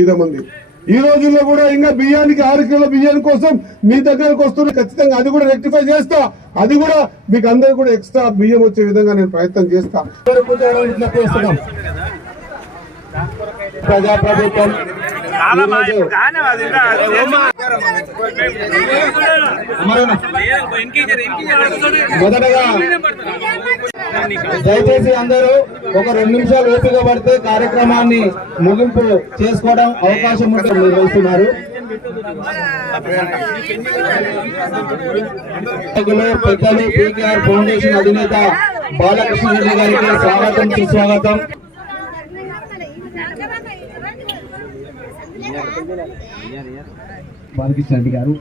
బీదమంది ఈ రోజుల్లో కూడా ఇంకా బియ్యానికి 6 కిలోల బియ్యం కోసం మీ దగ్గరకు వస్తున్న ఖచ్చితంగా అది కూడా రెక్టిఫై చేస్తా, అది కూడా మీకు అందరు కూడా ఎక్స్ట్రా బియ్యం వచ్చే విధంగా నేను ప్రయత్నం చేస్తా. ప్రజాప్రభుత్వం మొదటగా దయచేసి అందరూ ఒక 2 నిమిషాలు ఓపిక పడితే కార్యక్రమాన్ని ముగింపు చేసుకోవడం అవకాశం ఉంటుంది నిర్వహిస్తున్నారు. పెద్దలు పీకేఆర్ ఫౌండేషన్ అధినేత బాలకృష్ణ రెడ్డి గారికి స్వాగతం సుస్వాగతం. బాలకృష్ణ రెడ్డి గారు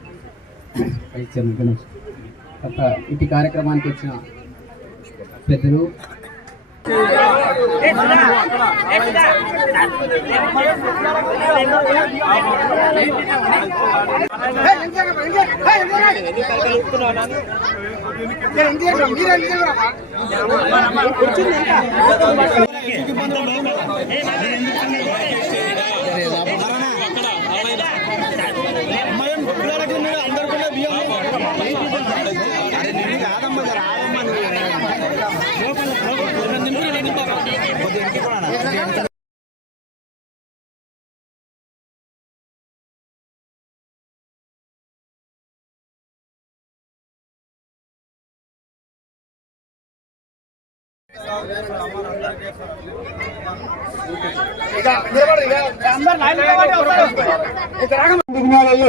ఇటు కార్యక్రమానికి వచ్చిన పెద్దలు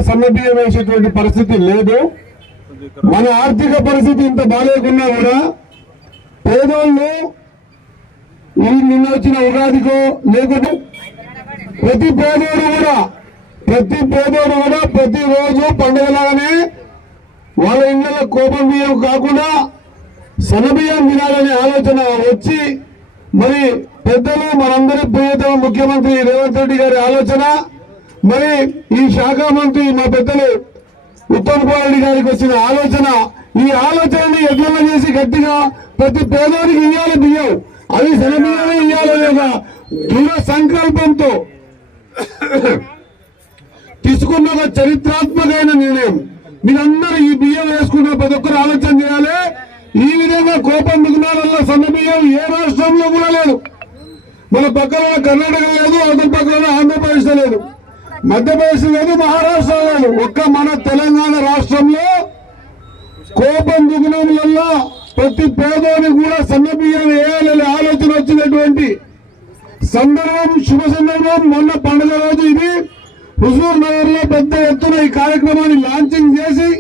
సన్న బియ్యం వేసేటువంటి పరిస్థితి లేదు. మన ఆర్థిక పరిస్థితి ఇంత బాగాలేకున్నా కూడా పేదోళ్ళు నిన్న వచ్చిన ఉగాదికో లేకపోతే ప్రతి పేదోడు కూడా ప్రతిరోజు పండుగలాగానే వాళ్ళ ఇళ్లలో కోపం బియ్యం కాకుండా సన్నబియ్యం తినాలనే ఆలోచన వచ్చి మరి పెద్దలు మనందరి ప్రియతమ ముఖ్యమంత్రి రేవంత్ రెడ్డి గారి ఆలోచన, మరి ఈ శాఖ మంత్రి మా పెద్దలు ఉత్తమ్ కుమార్ రెడ్డి గారికి వచ్చిన ఆలోచన, ఈ ఆలోచనని యజ్ఞం చేసి గట్టిగా ప్రతి పేదోడికి ఇవ్వాలి బియ్యం, అవి సన్నబియ్యమే ఇవ్వాలనే ఒక దృఢ సంకల్పంతో తీసుకున్న ఒక చరిత్రాత్మకమైన నిర్ణయం. మీరందరూ ఈ బియ్యం వేసుకున్న ప్రతి ఒక్కరు ఆలోచన చేయాలి. ఈ విధంగా కోపం మిగునాలలో సన్న బియ్యం ఏ రాష్ట్రంలో కూడా లేదు. మన పక్కన కర్ణాటక లేదు, అవతల పక్కన ఆంధ్రప్రదేశ్ లేదు, మధ్యప్రదేశ్ లేదు, మహారాష్ట్ర లేదు. ఒక్క మన తెలంగాణ రాష్ట్రంలో కోపం దిగునంలో ప్రతి పేదోని కూడా సన్న బియ్యం వేయాలనే ఆలోచన వచ్చినటువంటి సందర్భం, శుభ సందర్భం. మొన్న పండుగ రోజు ఇది హుజూర్ నగర్ లో పెద్ద ఎత్తున ఈ కార్యక్రమాన్ని లాంచింగ్ చేసి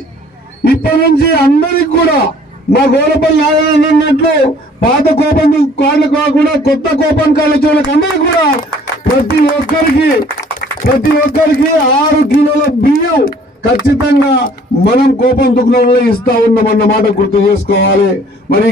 ఇప్పటి నుంచి అందరికి కూడా మా గోరపల్లి నారాయణ అన్నట్లు పాత కోపం కాళ్ళు కాకుండా కొత్త కోపం కాళ్ళు వచ్చేవాళ్ళకి అందరికి కూడా ప్రతి ఒక్కరికి 6 కిలోల బియ్యం ఖచ్చితంగా మనం కోపం దుఃఖంలో ఇస్తా ఉన్నామన్న మాట గుర్తు చేసుకోవాలి. మరి